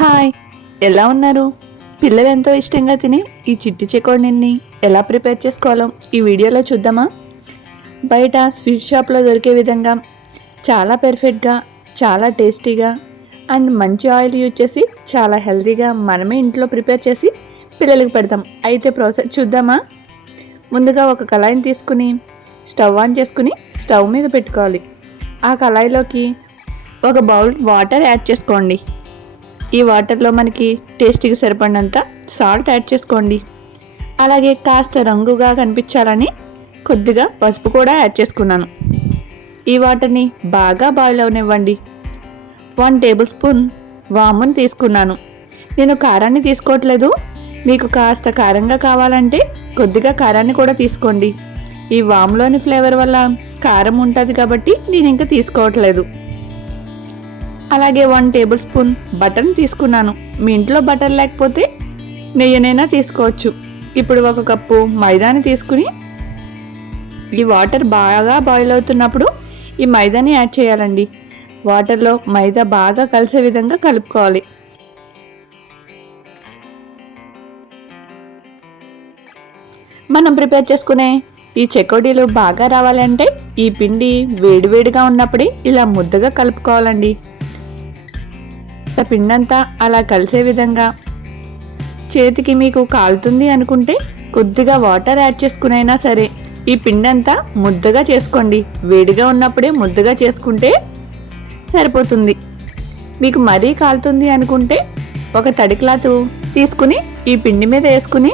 Hi. ఎలా ఉన్నారు? పిల్లలు ఎంతో ఇష్టంగా తినే ఈ చిట్టి చెకోడిని ఎలా ప్రిపేర్ చేసుకోవాలో ఈ వీడియోలో చూద్దామా? బయట స్వీట్ షాప్లో దొరికే విధంగా చాలా పెర్ఫెక్ట్గా చాలా టేస్టీగా అండ్ మంచి ఆయిల్ యూజ్ చేసి చాలా హెల్తీగా మనమే ఇంట్లో ప్రిపేర్ చేసి పిల్లలకి పెడతాం. అయితే ప్రాసెస్ చూద్దామా? ముందుగా ఒక కళాయిని తీసుకుని స్టవ్ ఆన్ చేసుకుని స్టవ్ మీద పెట్టుకోవాలి. ఆ కళాయిలోకి ఒక బౌల్ వాటర్ యాడ్ చేసుకోండి. ఈ వాటర్లో మనకి టేస్ట్కి సరిపడినంత సాల్ట్ యాడ్ చేసుకోండి. అలాగే కాస్త రంగుగా కనిపించాలని కొద్దిగా పసుపు కూడా యాడ్ చేసుకున్నాను. ఈ వాటర్ని బాగా బాయిల్ అవనివ్వండి. వన్ టేబుల్ స్పూన్ వామును తీసుకున్నాను. నేను కారాన్ని తీసుకోవట్లేదు. మీకు కాస్త కారంగా కావాలంటే కొద్దిగా కారాన్ని కూడా తీసుకోండి. ఈ వాములోని ఫ్లేవర్ వల్ల కారం ఉంటుంది కాబట్టి నేను ఇంకా తీసుకోవట్లేదు. అలాగే వన్ టేబుల్ స్పూన్ బటర్ని తీసుకున్నాను. మీ ఇంట్లో బటర్ లేకపోతే నెయ్యనైనా తీసుకోవచ్చు. ఇప్పుడు ఒక కప్పు మైదాని తీసుకుని ఈ వాటర్ బాగా బాయిల్ అవుతున్నప్పుడు ఈ మైదాని యాడ్ చేయాలండి. వాటర్లో మైదా బాగా కలిసే విధంగా కలుపుకోవాలి. మనం ప్రిపేర్ చేసుకునే ఈ చెకోడీలు బాగా రావాలంటే ఈ పిండి వేడివేడిగా ఉన్నప్పుడే ఇలా ముద్దగా కలుపుకోవాలండి. పిండంతా అలా కలిసే విధంగా. చేతికి మీకు కాలుతుంది అనుకుంటే కొద్దిగా వాటర్ యాడ్ చేసుకునైనా సరే ఈ పిండంతా ముద్దగా చేసుకోండి. వేడిగా ఉన్నప్పుడే ముద్దగా చేసుకుంటే సరిపోతుంది. మీకు మరీ కాలుతుంది అనుకుంటే ఒక తడి క్లాత్ తీసుకుని ఈ పిండి మీద వేసుకుని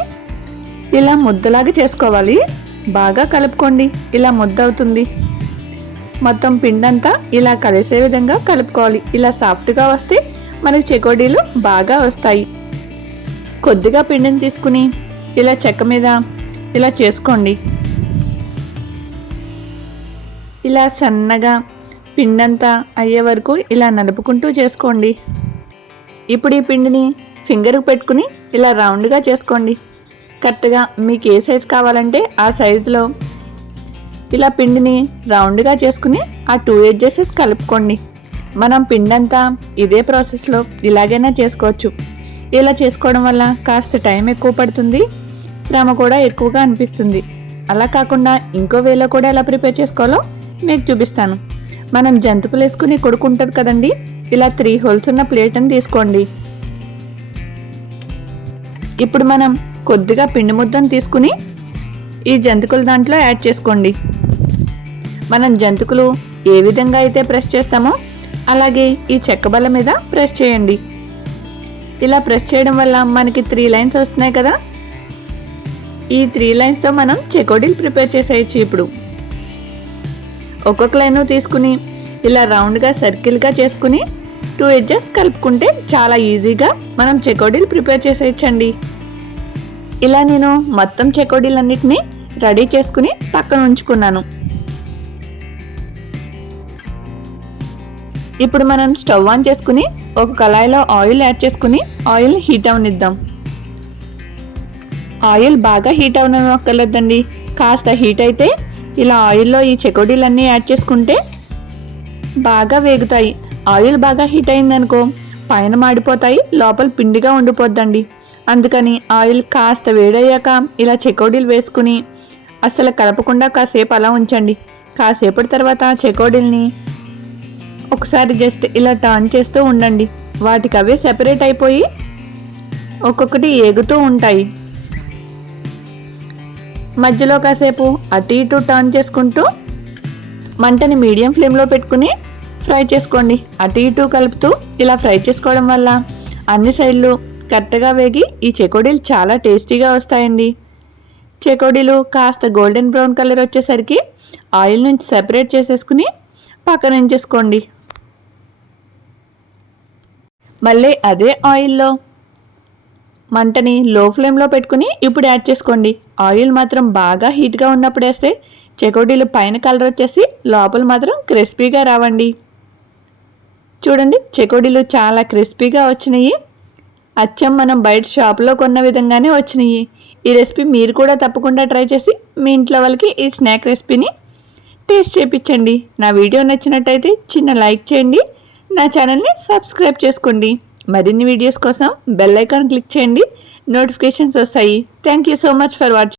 ఇలా ముద్దలాగా చేసుకోవాలి. బాగా కలుపుకోండి. ఇలా ముద్ద అవుతుంది. మొత్తం పిండంతా ఇలా కలిసే విధంగా కలుపుకోవాలి. ఇలా సాఫ్ట్గా వస్తే మనకి చెకోడీలు బాగా వస్తాయి. కొద్దిగా పిండిని తీసుకుని ఇలా చెక్క మీద ఇలా చేసుకోండి. ఇలా సన్నగా పిండంతా అయ్యే వరకు ఇలా నలుపుకుంటూ చేసుకోండి. ఇప్పుడు ఈ పిండిని ఫింగర్కి పెట్టుకుని ఇలా రౌండ్గా చేసుకోండి. కరెక్ట్గా మీకు ఏ సైజు కావాలంటే ఆ సైజులో ఇలా పిండిని రౌండ్గా చేసుకుని ఆ టూ ఎడ్జెసెస్ కలుపుకోండి. మనం పిండంతా ఇదే ప్రాసెస్లో ఇలాగైనా చేసుకోవచ్చు. ఇలా చేసుకోవడం వల్ల కాస్త టైం ఎక్కువ పడుతుంది శ్రమ కూడా ఎక్కువగా అనిపిస్తుంది. అలా కాకుండా ఇంకో వేలో కూడా ఎలా ప్రిపేర్ చేసుకోవాలో మీకు చూపిస్తాను. మనం జంతుకులు వేసుకుని కొడుకుంటుంది కదండి ఇలా త్రీ హోల్స్ ఉన్న ప్లేట్ని తీసుకోండి. ఇప్పుడు మనం కొద్దిగా పిండి ముద్దను తీసుకుని ఈ జంతికల దాంట్లో యాడ్ చేసుకోండి. మనం జంతికలు ఏ విధంగా అయితే ప్రెస్ చేస్తామో అలాగే ఈ చెక్క బల్ల మీద ప్రెస్ చేయండి. ఇలా ప్రెస్ చేయడం వల్ల మనకి త్రీ లైన్స్ వస్తున్నాయి కదా. ఈ త్రీ లైన్స్తో మనం చెకోడీలు ప్రిపేర్ చేసేయచ్చు ఇప్పుడు. ఒక్కొక్క లైన్ తీసుకుని ఇలా రౌండ్గా సర్కిల్గా చేసుకుని టూ ఎడ్జెస్ కలుపుకుంటే చాలా ఈజీగా మనం చెకోడీలు ప్రిపేర్ చేసేయచ్చండి. ఇలా నేను మొత్తం చెకోడీలన్నిటినీ రెడీ చేసుకుని పక్కన ఉంచుకున్నాను. ఇప్పుడు మనం స్టవ్ ఆన్ చేసుకుని ఒక కళాయిలో ఆయిల్ యాడ్ చేసుకుని ఆయిల్ హీట్ అవనిద్దాం. ఆయిల్ బాగా హీట్ అవనక్కర్లేదండి. కాస్త హీట్ అయితే ఇలా ఆయిల్లో ఈ చెకోడీలన్నీ యాడ్ చేసుకుంటే బాగా వేగుతాయి. ఆయిల్ బాగా హీట్ అయిందనుకో పైన మాడిపోతాయి లోపల పిండిగా ఉండిపోద్దండి. అందుకని ఆయిల్ కాస్త వేడయ్యాక ఇలా చెకోడీలు వేసుకుని అసలు కలపకుండా కాసేపు అలా ఉంచండి. కాసేపటి తర్వాత చెకోడీల్ని ఒకసారి జస్ట్ ఇలా టర్న్ చేస్తూ ఉండండి. వాటికి అవే సెపరేట్ అయిపోయి ఒక్కొక్కటి ఏగుతూ ఉంటాయి. మధ్యలో కాసేపు అటు ఇటు టర్న్ చేసుకుంటూ మంటని మీడియం ఫ్లేమ్లో పెట్టుకుని ఫ్రై చేసుకోండి. అటు ఇటు కలుపుతూ ఇలా ఫ్రై చేసుకోవడం వల్ల అన్ని సైడ్లు కరెక్ట్గా వేగి ఈ చెకోడీలు చాలా టేస్టీగా వస్తాయండి. చెకోడీలు కాస్త గోల్డెన్ బ్రౌన్ కలర్ వచ్చేసరికి ఆయిల్ నుంచి సెపరేట్ చేసేసుకుని పక్కన ఉంచేసుకోండి. మళ్ళీ అదే ఆయిల్లో. మంటని లో ఫ్లేమ్లో పెట్టుకుని ఇప్పుడు యాడ్ చేసుకోండి. ఆయిల్ మాత్రం బాగా హీట్గా ఉన్నప్పుడు వేస్తే చెకోడీలు పైన కలర్ వచ్చేసి లోపల మాత్రం క్రిస్పీగా రావండి. చూడండి చెకోడీలు చాలా క్రిస్పీగా వచ్చినాయి. అచ్చం మనం బయట షాప్లో కొన్న విధంగానే వచ్చినాయి. ఈ రెసిపీ మీరు కూడా తప్పకుండా ట్రై చేసి మీ ఇంట్లో వాళ్ళకి ఈ స్నాక్ రెసిపీని టేస్ట్ చేయించండి నా వీడియో నచ్చినట్టయితే చిన్న లైక్ చేయండి. నా ఛానల్ని సబ్స్క్రైబ్ చేసుకోండి. మరిన్ని వీడియోస్ కోసం బెల్ ఐకాన్ క్లిక్ చేయండి. నోటిఫికేషన్స్ వస్తాయి. Thank you so much for watching